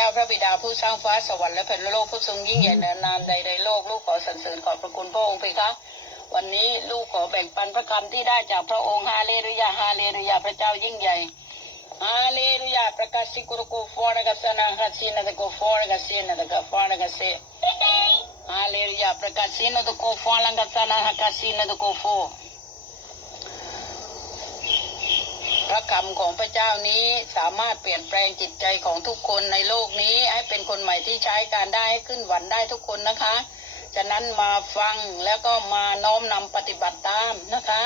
เจ้าพระบิดาผู้สร้างฟ้าสวรรค์และแผ่นโลกผู้ทรงยิ่งใหญ่เหนือนามใดในโลกลูกขอสรรเสริญขอบพระคุณพระองค์เพคะวันนี้ลูกขอแบ่งปันพระคำที่ได้จากพระองค์ฮาเลลูยาฮาเลลูยาพระเจ้ายิ่งใหญ่ฮาเลลูยาประกาศสิกุรโกฟอร์กัสนาฮัสซินาตะโกฟอร์กัสเซนาตะกฟอร์กัสเซฮาเลลูยาประกาศสินาตะโกฟอร์ลังกัสนาฮักสินาตะโกฟอ พระคำของพระเจ้านี้สามารถเปลี่ยนแปลงจิตใจของทุกคนในโลกนี้ ให้เป็นคนใหม่ที่ใช้การได้ให้ขึ้นหวันได้ทุกคนนะคะ ฉะนั้นมาฟังแล้วก็มาน้อมนำปฏิบัติตามนะคะ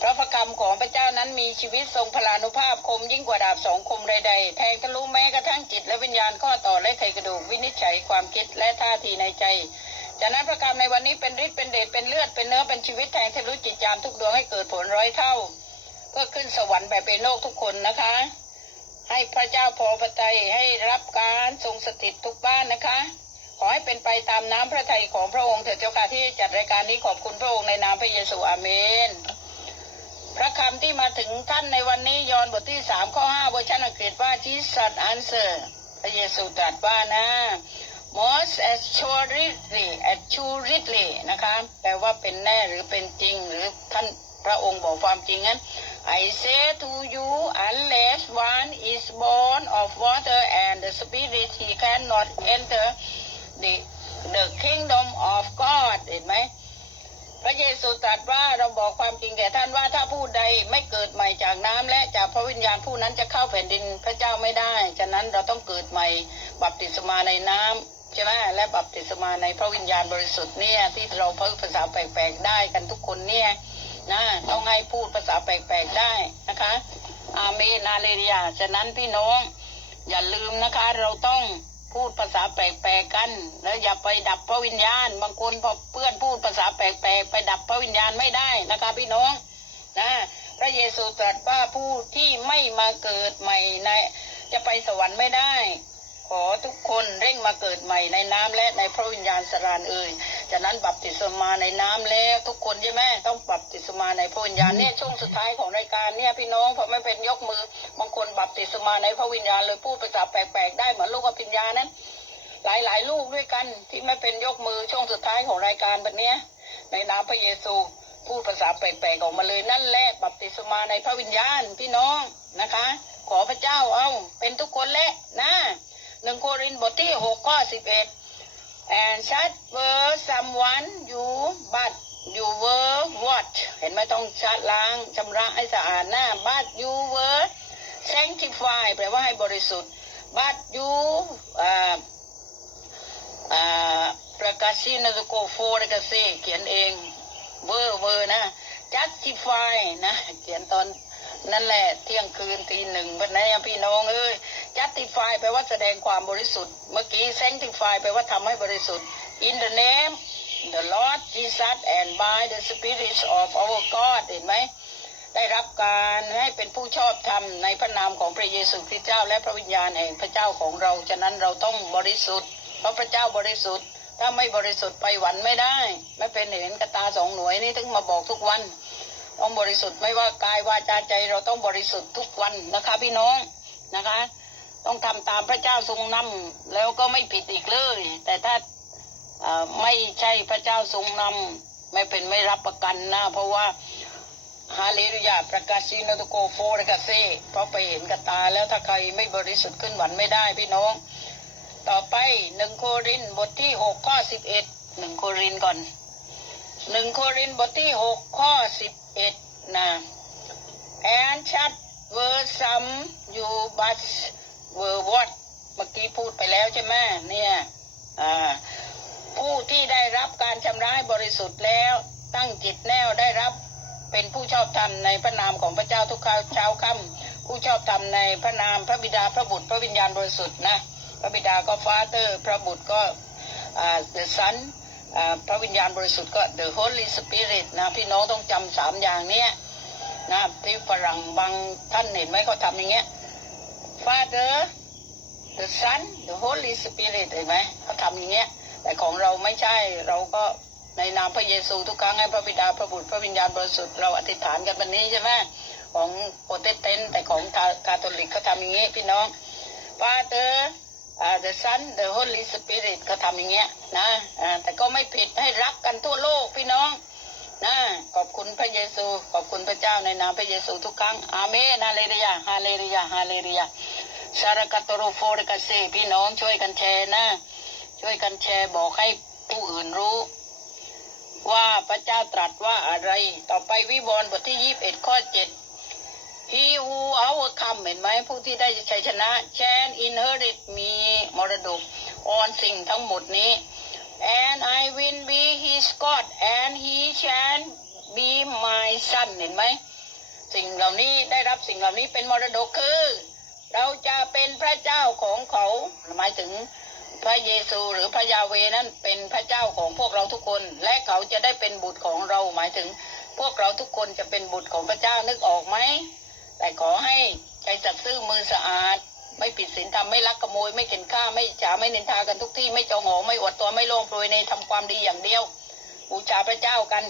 พระพระคำของพระเจ้านั้นมีชีวิตทรงพลานุภาพคมยิ่งกว่าดาบสองคมใดๆ แทงทะลุแม้กระทั่งจิตและวิญญาณข้อต่อและไขกระดูกวินิจฉัยความคิดและท่าทีในใจฉะนั้นพระคำในวันนี้เป็นฤทธิ์เป็นเดชเป็นเลือดเป็นเนื้อเป็นชีวิตแทงทะลุจิตจามทุกดวงให้เกิดผลร้อยเท่า เพื่อขึ้นสวรรค์แบบเป็นโลกทุกคนนะคะ ให้พระเจ้าพอพระทัยให้รับการทรงสถิตทุกบ้านนะคะ ขอให้เป็นไปตามน้ำพระทัยของพระองค์เถิดเจ้าค่ะที่จัดรายการนี้ขอบคุณพระองค์ในนามพระเยซูอาเมน พระคำที่มาถึงท่านในวันนี้ยอห์นบทที่สามข้อห้าเวอร์ชันอังกฤษว่า Jesus answer พระเยซูตรัสว่านะ most assuredly assuredly นะคะแปลว่าเป็นแน่หรือเป็นจริงหรือท่านพระองค์บอกความจริงนั้น I say to you unless one is born of water and the spirit he cannot enter the the kingdom of God เห็นไหมพระเยซูตรัสว่าเราบอกความจริงแก่ท่านว่าถ้าผู้ใดไม่เกิดใหม่จากน้ำและจากพระวิญญาณผู้นั้นจะเข้าแผ่นดินพระเจ้าไม่ได้ ฉะนั้นเราต้องเกิดใหม่บัพติศมาในน้ำใช่ไหมและบัพติศมาในพระวิญญาณบริสุทธิ์เนี่ยที่เราพูดภาษาแปลกๆได้กันทุกคนเนี่ย นะต้องให้พูดภาษาแปลกๆได้นะคะ อาเมนาเลเลียฉะนั้นพี่น้อง อย่าลืมนะคะ เราต้องพูดภาษาแปลกๆกัน แล้วอย่าไปดับพระวิญญาณ บางคนพอเพื่อนพูดภาษาแปลกๆไปดับพระวิญญาณไม่ได้นะคะ พี่น้องนะพระเยซูตรัสว่าผู้ที่ไม่มาเกิดใหม่ในจะไปสวรรค์ไม่ได้ ขอทุกคนเร่งมาเกิดใหม่ในน้ำและในพระวิญญาณสรานเอ่ย จากนั้นบัพติศมาในน้ำแล้วทุกคนใช่ไหมต้องบัพติศมาในพระวิญญาณเนี่ยช่วงสุดท้ายของรายการเนี่ยพี่น้องพอไม่เป็นยกมือบางคนบัพติศมาในพระวิญญาณเลยพูดภาษาแปลกๆได้เหมือนลูกอภิญญานั้น หลายๆลูกด้วยกันที่ไม่เป็นยกมือช่วงสุดท้ายของรายการแบบเนี้ยในนามพระเยซูพูดภาษาแปลกๆออกมาเลยนั่นแหละบัพติศมาในพระวิญญาณพี่น้องนะคะ ขอพระเจ้าเอาเป็นทุกคนแหละนะหนึ่งโครินธ์บทที่หกข้อสิบเอ็ด and such were someone you but you were what เห็นไหมต้องชัดล้างชำระให้สะอาดหน้า but you were sanctify แปลว่าให้บริสุทธิ์ but you อ่าอ่าประกาศินตะโกโฟร์กเซเขียนเอง เวอร์เวอร์นะ justify นะ เขียนตอน นั่นแหละเที่ยงคืนตีหนึ่งวันนี้พี่น้องเอ้ย justify แปลว่าแสดงความบริสุทธิ์ เมื่อกี้ sanctify แปลว่าทำให้บริสุทธิ์ in the name the Lord Jesus and by the Spirit of our God เห็นไหมได้รับการให้เป็นผู้ชอบธรรมในพระนามของพระเยซูคริสต์เจ้า และพระวิญญาณแห่งพระเจ้าของเรา ฉะนั้นเราต้องบริสุทธิ์ เพราะพระเจ้าบริสุทธิ์ ถ้าไม่บริสุทธิ์ไปหวันไม่ได้ ไม่เป็นเห็นกระตาสองหน่วยนี่ถึงมาบอกทุกวัน ต้องบริสุทธิ์ไม่ว่ากายวาจาใจเราต้องบริสุทธิ์ทุกวันนะคะ พี่น้องนะคะ ต้องทำตามพระเจ้าทรงนำแล้วก็ไม่ผิดอีกเลย แต่ถ้าไม่ใช่พระเจ้าทรงนำไม่เป็นไม่รับประกันนะ เพราะว่าฮาเลลูยาประกาศซีนตโกโฟรกาเซเพราะไปเห็นกับตาแล้วถ้าใครไม่บริสุทธิ์ขึ้นหวันไม่ได้พี่น้อง ต่อไปหนึ่งโครินบทที่หกข้อสิบเอ็ดหนึ่งโครินก่อนหนึ่งโครินบทที่หกข้อสิบ เอ็ดนะแอนชัดเวอร์ซัมยูบัสเวอร์วอตเมื่อกี้พูดไปแล้วใช่ไหมเนี่ยผู้ที่ได้รับการชำระบริสุทธิ์แล้ว ตั้งจิตแน่วได้รับเป็นผู้ชอบธรรมในพระนามของพระเจ้าทุกข้าวเช้าค่ำผู้ชอบธรรมในพระนามพระบิดาพระบุตรพระวิญญาณบริสุทธิ์นะพระบิดาก็ฟาเตอร์ พระบุตรก็อ่า the son อ่า พระวิญญาณบริสุทธิ์ก็ the holy spirit นะพี่น้องต้องจำสามอย่างเนี้ยนะที่ฝรั่งบางท่านเห็นไหมเขาทำอย่างเงี้ย father the son the holy spirit เห็นไหมเขาทำอย่างเงี้ย แต่ของเราไม่ใช่เราก็ในนามพระเยซูทุกครั้งให้พระบิดาพระบุตรพระวิญญาณบริสุทธิ์เราอธิษฐานกันวันนี้ใช่ไหมของโปรเตสแตนต์แต่ของคาทอลิกเขาทำอย่างนี้พี่น้อง Father อ่า the Son the Holy Spirit ก็ทำอย่างเงี้ยนะแต่ก็ไม่ผิดให้รักกันทั่วโลกพี่น้องนะขอบคุณพระเยซู ขอบคุณพระเจ้าในนามพระเยซูทุกครั้งอาเมนฮาเลลูยาฮาเลลูยาฮาเลลูยาสารกัตโรโฟรกาเซพี่น้องช่วยกันแชร์นะช่วยกันแชร์บอกให้ผู้อื่นรู้ ว่าพระเจ้าตรัสว่าอะไรต่อไปวิวรณ์บทที่ยี่สิบเอ็ดข้อเจ็ด He who overcome เห็นไหมผู้ที่ได้ชัยชนะ shall inherit มีมรดก on สิ่งทั้งหมดนี้ and I will be his God and he shall be my son เห็นไหมสิ่งเหล่านี้ได้รับสิ่งเหล่านี้เป็นมรดกคือ เราจะเป็นพระเจ้าของเขาหมายถึงพระเยซูหรือพระยาเวนั้นเป็นพระเจ้าของพวกเราทุกคน และเขาจะได้เป็นบุตรของเราหมายถึง พวกเราทุกคนจะเป็นบุตรของพระเจ้านึกออกไหม แต่ขอให้ใจสัตย์ซื่อมือสะอาด ไม่ผิดศีลธรรมไม่ลักขโมย ไม่เข็นฆ่าไม่จ่าไม่นินทากันทุกที่ไม่จองหอไม่อวดตัวไม่โลงโปรยในทำความดีอย่างเดียวบูชาพระเจ้ากัน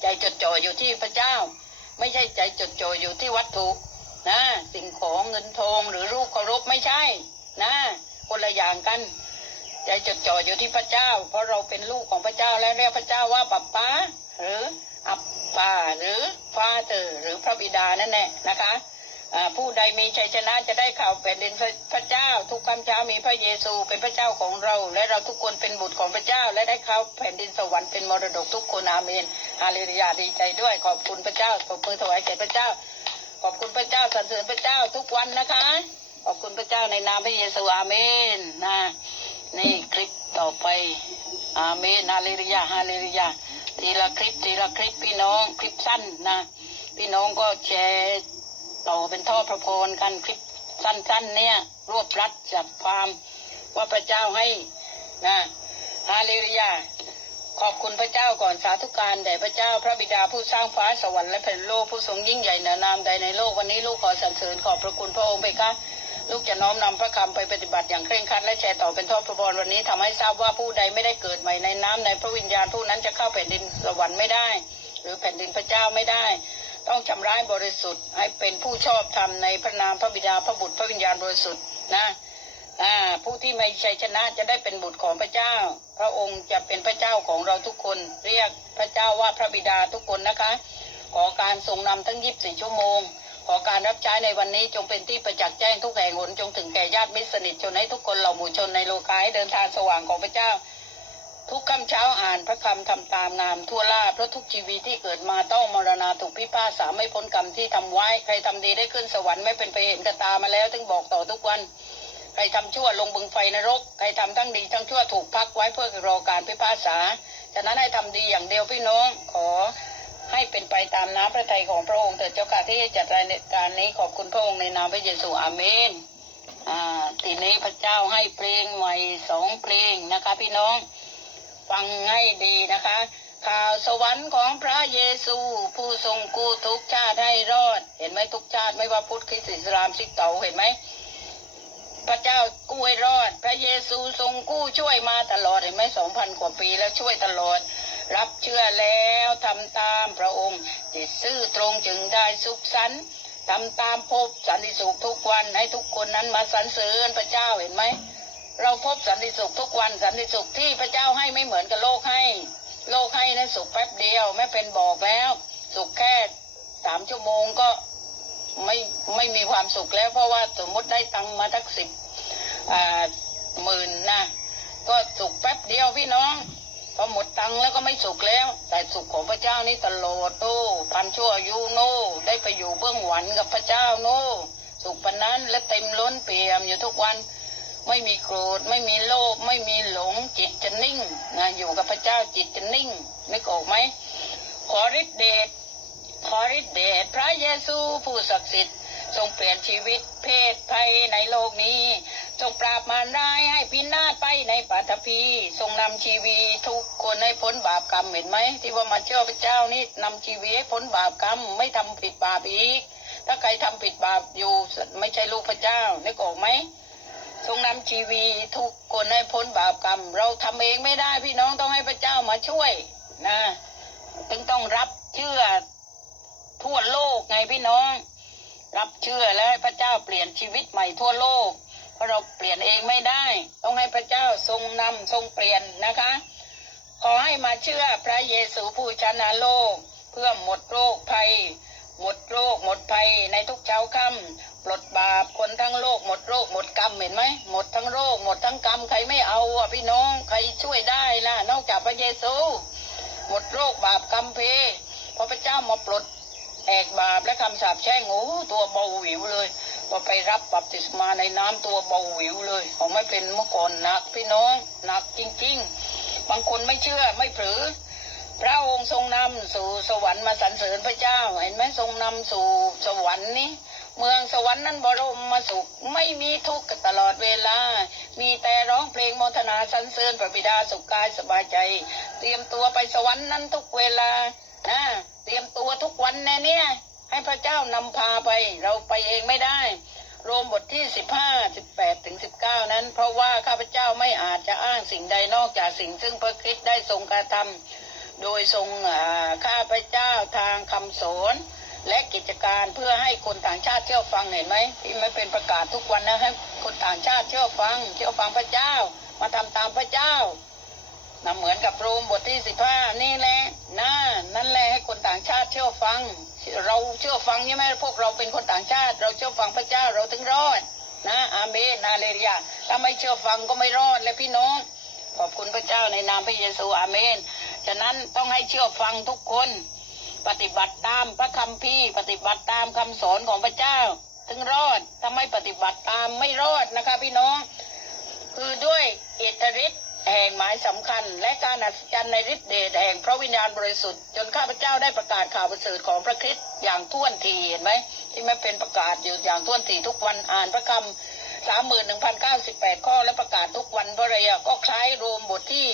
ใจจดจ่ออยู่ที่พระเจ้า ไม่ใช่ใจจดจ่ออยู่ที่วัตถุนะสิ่งของเงินทองหรือรูปเคารพไม่ใช่ นะคนละอย่างกันใจจดจ่ออยู่ที่พระเจ้า เพราะเราเป็นลูกของพระเจ้าและเรียกพระเจ้าว่าปัปป้าหรืออัปปาหรือ ฟาเตอหรือพระบิดานั่นแหละนะคะผู้ใดมีชัยชนะจะได้ข่าวแผ่นดินพระเจ้า ทุกคำเช้ามีพระเยซูเป็นพระเจ้าของเรา และเราทุกคนเป็นบุตรของพระเจ้า และได้ข่าวแผ่นดินสวรรค์เป็นมรดกทุกคนอาเมนฮาเลลูยาดีใจด้วยขอบคุณพระเจ้าขอบคุณถวายแก่พระเจ้า ขอบคุณพระเจ้าสรรเสริญพระเจ้าทุกวันนะคะ ขอบคุณพระเจ้าในนามพระเยซูอาเมนนะนี่คลิปต่อไปอาเมนฮาเลลูยาฮาเลลูยา ทีละคลิปทีละคลิปพี่น้องคลิปสั้นนะ พี่น้องก็แชร์ต่อเป็นท่อพระพรกันคลิปสั้นๆ เนี่ย รวบรัดจากความว่าพระเจ้าให้นะฮาเลลูยาขอบคุณพระเจ้าก่อนสาธุการแด่พระเจ้าพระบิดาผู้สร้างฟ้าสวรรค์และแผ่นโลกผู้ทรงยิ่งใหญ่เหนือนามใดในโลกวันนี้ลูกขอสรรเสริญขอบพระคุณพระองค์ไปค่ะ ลูกจะน้อมนำพระคำไปปฏิบัติอย่างเคร่งครัดและแชร์ต่อเป็นทอดพระพรวันนี้ทำให้ทราบว่าผู้ใดไม่ได้เกิดใหม่ในน้ำในพระวิญญาณผู้นั้นจะเข้าแผ่นดินสวรรค์ไม่ได้ หรือแผ่นดินพระเจ้าไม่ได้ ต้องชำระบริสุทธิ์ให้เป็นผู้ชอบธรรมในพระนามพระบิดาพระบุตรพระวิญญาณบริสุทธิ์นะผู้ที่ไม่ชัยชนะจะได้เป็นบุตรของพระเจ้า พระองค์จะเป็นพระเจ้าของเราทุกคน เรียกพระเจ้าว่าพระบิดาทุกคนนะคะ ขอการทรงนำทั้งยีิบสี่ชั่วโมง ขอการรับใช้ในวันนี้จงเป็นที่ประจักษ์แจ้งทุกแห่งหนจงถึงแก่ญาติมิตรสนิทชนให้ทุกคนเหล่าหมู่ชนในโลกาให้เดินทางสว่างของพระเจ้า ทุกค่ำเช้าอ่านพระคำทำตามงามทั่วล่าเพราะทุกชีวิตที่เกิดมาต้องมรณาถูกพิพากษาไม่พ้นกรรมที่ทำไว้ ใครทำดีได้ขึ้นสวรรค์ไม่เป็นไปเห็นกับตามาแล้วถึงบอกต่อทุกวันใครทำชั่วลงบึงไฟนรก ใครทำทั้งดีทั้งชั่วถูกพักไว้เพื่อรอการพิพากษาฉะนั้นให้ทำดีอย่างเดียวพี่น้องขอ ให้เป็นไปตามน้ำพระทัยของพระองค์เถิดเจ้าค่ะที่จัดรายการนี้ขอบคุณพระองค์ในนามพระเยซูอาเมนอ่าทีนี้พระเจ้าให้เพลงใหม่สองเพลงนะคะ พี่น้องฟังให้ดีนะคะ ข่าวสวรรค์ของพระเยซู ผู้ทรงกู้ทุกชาติให้รอด เห็นไหมทุกชาติไม่ว่าพุทธคริสต์อิสลามซิกเตาเห็นไหมพระเจ้ากู้ให้รอด พระเยซูทรงกู้ช่วยมาตลอดเห็นไหมสองพันกว่าปีแล้วช่วยตลอด รับเชื่อแล้วทำตามพระองค์จิตซื่อตรงจึงได้สุขสันต์ทำตามพบสันติสุขทุกวันให้ทุกคนนั้นมาสรรเสริญพระเจ้าเห็นไหม เราพบสันติสุขทุกวันสันติสุขที่พระเจ้าให้ไม่เหมือนกับโลกให้ โลกให้นะสุขแป๊บเดียวไม่เป็นบอกแล้ว สุขแค่สามชั่วโมงก็ไม่ไม่มีความสุขแล้วเพราะว่าสมมติได้ตังมาทักสิบหมื่นนะก็สุขแป๊บเดียวพี่น้อง อหมดตังค์แล้วก็ไม่สุขแล้ว แต่สุขของพระเจ้านี่ตลอดโอ้พันชั่วอายุโน่ได้ไปอยู่เบื้องหวันกับพระเจ้าโน่สุขปนนั้นและเต็มล้นเปี่ยมอยู่ทุกวัน ไม่มีโกรธไม่มีโลภไม่มีหลงจิตจะนิ่งนะอยู่กับพระเจ้าจิตจะนิ่งนึกออกไหมขอฤทธิเดชขอฤทธิเดชพระเยซูผู้ศักดิ์สิทธิ์ทรงเปลี่ยนชีวิตเพศภัยในโลกนี้ ทรงปราบมารร้ายให้พินาศไปในปัตภีทรงนำชีวีทุกคนให้พ้นบาปกรรมเห็นไหม ที่ว่ามาเชื่อพระเจ้านี่นำชีวีให้พ้นบาปกรรมไม่ทำผิดบาปอีก ถ้าใครทำผิดบาปอยู่ไม่ใช่ลูกพระเจ้านึกออกไหมทรงนำชีวีทุกคนให้พ้นบาปกรรม เราทำเองไม่ได้พี่น้องต้องให้พระเจ้ามาช่วยนะจึงต้องรับเชื่อทั่วโลกไงพี่น้อง รับเชื่อแล้วให้พระเจ้าเปลี่ยนชีวิตใหม่ทั่วโลก พองไม่ได้ ต้องให้พระเจ้าทรงนำทรงเปลี่ยนนะคะ ขอให้มาเชื่อพระเยซูผู้ชนะโลก เพื่อหมดโรคภัย หมดโรคหมดภัยในทุกเช้าค่ำปลดบาปคนทั้งโลกหมดโรคหมดกรรมเห็นไหมหมดทั้งโรคหมดทั้งกรรมใครไม่เอาอะพี่น้องใครช่วยได้ล่ะนอกจากพระเยซู หมดโรคบาปกรรมเพพอพระเจ้ามาปลดแอกบาปและคำสาปแช่งโอ้ตัวเบาหวิวเลย พอไปรับบัพติศมาในน้ำตัวเบาหวิวเลยเขาไม่เป็นเมื่อก่อนหนักพี่น้องหนักจริง ๆ บางคนไม่เชื่อไม่ผือ พระองค์ทรงนำสู่สวรรค์มาสรรเสริญพระเจ้า เห็นไหมทรงนำสู่สวรรค์นี้เมืองสวรรค์นั้นบรมมาสุขไม่มีทุกข์ตลอดเวลา มีแต่ร้องเพลงโมทนาสรรเสริญพระบิดาสุขกายสบายใจ เตรียมตัวไปสวรรค์นั้นทุกเวลานะเตรียมตัวทุกวันแน่เนี่ย ให้พระเจ้านำพาไป เราไปเองไม่ได้โรมบทที่15 18ถึง19นั้น เพราะว่าข้าพเจ้าไม่อาจจะอ้างสิ่งใดนอกจากสิ่งซึ่งพระคริสต์ได้ทรงกระทำโดยทรงข้าพเจ้าทางคำสอนและกิจการเพื่อให้คนต่างชาติเชื่อฟังเห็นไหมที่ไม่เป็นประกาศทุกวันนะให้คนต่างชาติเชื่อฟังเชื่อฟังพระเจ้า มาทำตามพระเจ้า นะเหมือนกับโรมบทที่สิบห้านี่แหละนะนั่นแหละให้คนต่างชาติเชื่อฟัง เราเชื่อฟังใช่ไหมพวกเราเป็นคนต่างชาติ เราเชื่อฟังพระเจ้าเราถึงรอด นะอาเมนนาเลรียถ้าไม่เชื่อฟังก็ไม่รอดเลยพี่น้อง ขอบคุณพระเจ้าในนามพระเยซูอาเมน ฉะนั้นต้องให้เชื่อฟังทุกคน ปฏิบัติตามพระคัมภีร์ปฏิบัติตามคำสอนของพระเจ้า ถึงรอดถ้าไม่ปฏิบัติตามไม่รอดนะคะพี่น้อง คือด้วยเอตฤทธิ แห่งหมายสำคัญ และการอัศจรรย์ในฤทธิเดชแห่งพระวิญญาณบริสุทธิ์จนข้าพเจ้าได้ประกาศข่าวประเสริฐของพระคริสต์อย่างท่วนทีเห็นไหมที่ไม่เป็นประกาศอยู่อย่างท่วนทีทุกวันอ่านพระคำสามหมื่นหนึ่งพันเก้าสิบแปดข้อและประกาศทุกวันเพราะอะไรอะก็คล้ายรวมบทที่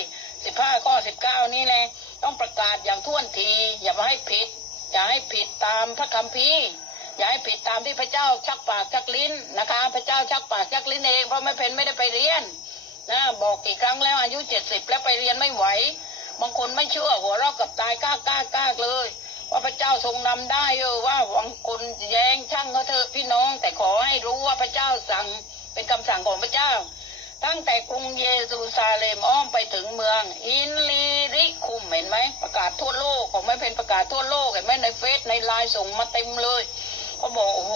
สิบห้าข้อสิบเก้านี่แหละต้องประกาศอย่างท่วนที อย่ามาให้ผิด อย่าให้ผิดตามพระคัมภีร์อย่าให้ผิดตามที่พระเจ้าชักปากชักลิ้นนะคะ พระเจ้าชักปากชักลิ้นเองเพราะไม่เป็นไม่ได้ไปเรียน นะบอกกี่ครั้งแล้วอายุเจ็ดสิบแล้วไปเรียนไม่ไหว บางคนไม่เชื่อหัวเราะกับตายกล้ากล้ากล้าเลย ว่าพระเจ้าทรงนำได้เออว่าบางคนแย้งช่างเขาเถอะพี่น้อง แต่ขอให้รู้ว่าพระเจ้าสั่งเป็นคำสั่งของพระเจ้า ตั้งแต่กรุงเยรูซาเล็มอ้อมไปถึงเมือง อินลีริคุมเห็นไหมประกาศทั่วโลกของไม่เป็นประกาศทั่วโลกเห็นไหมในเฟซในไลน์ส่งมาเต็มเลยเขาบอกโอ้โห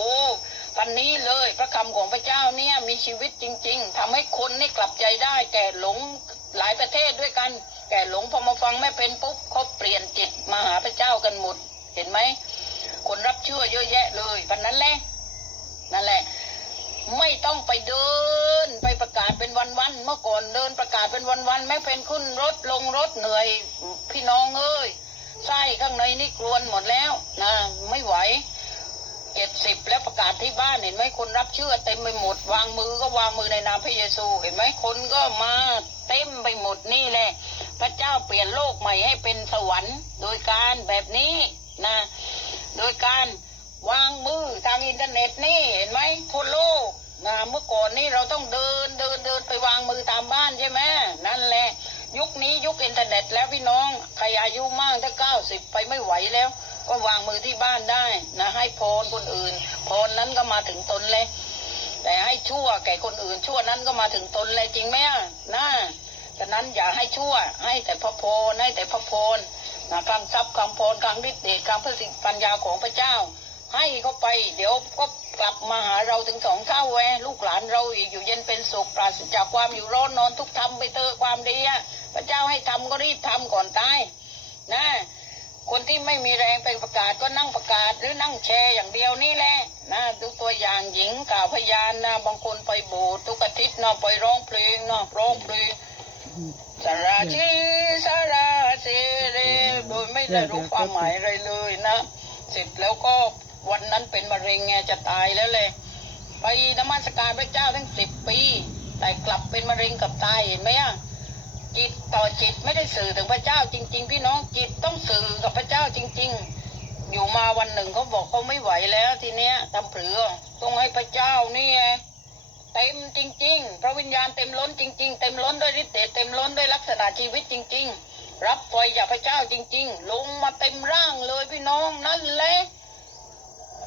วันนี้เลยพระคำของพระเจ้าเนี่ยมีชีวิตจริง ๆทำให้คนนี่กลับใจได้ แก่หลงหลายประเทศด้วยกัน แก่หลงพอมาฟังไม่เป็นปุ๊บ พระเจ้าเปลี่ยนโลกใหม่ให้เป็นสวรรค์ โดยการแบบนี้นะ โดยการวางมือทางอินเทอร์เน็ตนี่เห็นไหมทั่วโลกนะเมื่อก่อนนี่เราต้องเดินเดินเดินไปวางมือตามบ้านใช่ไหมนั่นแหละยุคนี้ยุคอินเทอร์เน็ตแล้วพี่น้องใครอายุมากถ้าเก้าสิบไปไม่ไหวแล้ว ก็วางมือที่บ้านได้นะให้พรคนอื่นพรนั้นก็มาถึงตนเลย แต่ให้ชั่วแก่คนอื่นชั่วนั้นก็มาถึงตนเลยจริงไหมอะนะ ฉะนั้นอย่าให้ชั่วให้แต่พระโพรให้แต่พระโพรนะคำทรัพย์คำพรคำฤทธิ์เดชคำพระสิทธิปัญญาของพระเจ้า ให้เขาไป เดี๋ยวก็กลับมาหาเราถึงสองเท่าแวลูกหลานเราอยู่เย็นเป็นสุขปราศจากความอยู่ร้อนนอนทุกทำไปเถอความดีอะพระเจ้าให้ทำก็รีบทำก่อนตายนะคนที่ไม่มีแรงไปประกาศก็นั่งประกาศหรือนั่งแชร์อย่างเดียวนี่แหละนะดูตัวอย่างหญิงกล่าวพยานนะบางคนไปโบสถ์ทุกอาทิตย์เนาะไปร้องเพลงเนาะร้องเพลง สาราชีสาราเซเรโดยไม่ได้รู้ความหมายอะไรเลยนะ เสร็จแล้วก็วันนั้นเป็นมะเร็งไงจะตายแล้วเลยไปนมัสการพระเจ้าทั้งสิบปี แต่กลับเป็นมะเร็งกับตายเห็นไหมอะจิตต่อจิตไม่ได้สื่อถึงพระเจ้าจริง ๆ พี่น้องจิตต้องสื่อกับพระเจ้าจริง ๆ อยู่มาวันหนึ่งเขาบอกเขาไม่ไหวแล้วทีเนี้ยทำเปลือต้องให้พระเจ้านี่ไง เต็มจริงๆ พระวิญญาณเต็มล้นจริง ๆ เต็มล้นด้วยฤทธิ์เดชเต็มล้นด้วยลักษณะชีวิตจริง ๆ รับไฟจากพระเจ้าจริง ๆ ลงมาเต็มร่างเลยพี่น้องนั่นแหละ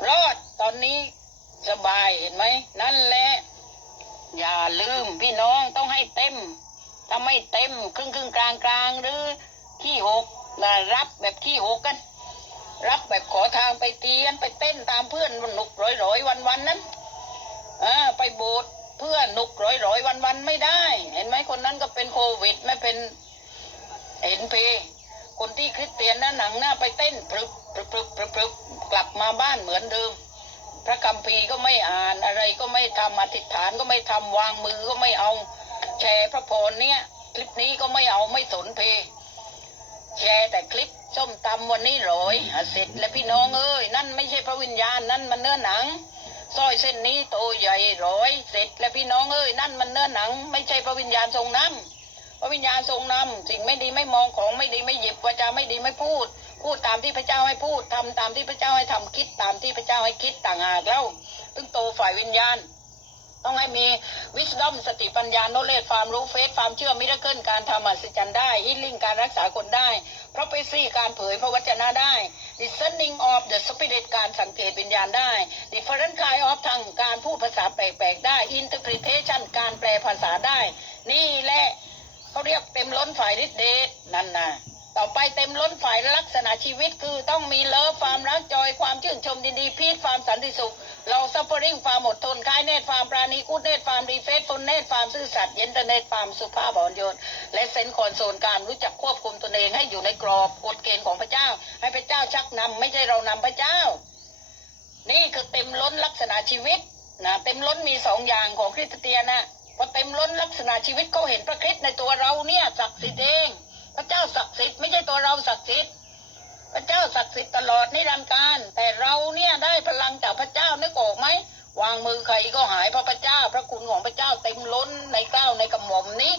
รอดตอนนี้สบายเห็นไหมนั่นแหละอย่าลืมพี่น้องต้องให้เต็ม ถ้าไม่เต็มครึ่งครึ่งกลางกลางหรือขี้หกนะรับแบบขี้หกกัน รับแบบขอทางไปเตียนไปเต้นตามเพื่อนหนุกร้อยร้อยวันวันๆนั้น อ่าไปโบสถ์ เพื่อนนุกร้อยร้อยวันวันๆไม่ได้ เห็นไหมคนนั้นก็เป็นโควิดไม่เป็นเอ็นพีคนที่คริสเตียนหน้าหนังหน้าไปเต้นปรึบปรึบปรึบปรึบปรึบกลับมาบ้านเหมือนเดิม พระคัมภีร์ก็ไม่อ่านอะไรก็ไม่ทำอธิษฐานก็ไม่ทำวางมือก็ไม่เอา แชร์พระพรเนี่ย คลิปนี้ก็ไม่เอาไม่สนเพ แชร์แต่คลิปส้มตำวันนี้ร้อยอะเสร็จแล้วพี่น้องเอ้ยนั่นไม่ใช่พระวิญญาณนั่นมันเนื้อหนัง สร้อยเส้นนี้โตใหญ่ร้อยเสร็จแล้วพี่น้องเอ้ยนั่นมันเนื้อหนัง ไม่ใช่พระวิญญาณทรงนำพระวิญญาณทรงนำสิ่งไม่ดีไม่มองของไม่ดีไม่หยิบวาจาไม่ดีไม่พูด พูดตามที่พระเจ้าให้พูดทำตามที่พระเจ้าให้ทำคิดตามที่พระเจ้าให้คิดต่างหากแล้วตึงโตฝ่ายวิญญาณ ต้องให้มีวิส d อมสติปัญญาโนเลดความรู้เฟซความเชื่อมิราเคิลการทำอัศจรรย์ได้ฮิลลิ่งการรักษาคนได้เพราะไปซี่การเผยพระวจนะได้ discerning of the spirit การสังเกตวิญญาณได้ different kind of ทางการพูดภาษาแปลกๆได้ interpretation การแปลภาษาได้ นี่แหละเขาเรียกเต็มล้นฝ่ายฤทธิ์เดชนั่นน่ะ ต่อไปเต็มล้นฝ่ายลักษณะชีวิตคือต้องมีเลิฟความรักจอยความชื่นชมดีดีพีทความสันติสุข เราซัพเปอริงความอดทนคายเนตความปราณีกูดเนตความรีเฟซฟุนเนตความซื่อสัตย์เย็นตเนตความสุภาพอ่อนโยน และเซนคอนโซลการรู้จักควบคุมตนเองให้อยู่ในกรอบกฎเกณฑ์ของพระเจ้า ให้พระเจ้าชักนำไม่ใช่เรานำพระเจ้า นี่คือเต็มล้นลักษณะชีวิตนะเต็มล้นมีสองอย่างของคริสเตียนนะพอเต็มล้นลักษณะชีวิตเขาเห็นพระคริสต์ในตัวเราเนี่ยศักดิ์สิทธิ์เอง พระเจ้าศักดิ์สิทธิ์ไม่ใช่ตัวเราศักดิ์สิทธิ์พระเจ้าศักดิ์สิทธิ์ตลอดนิรันดร์การแต่เราเนี่ยได้พลังจากพระเจ้านึกออกไหมวางมือใครก็หายเพราะพระเจ้า พระคุณของพระเจ้าเต็มล้นในเกล้าในกระหม่อมนี้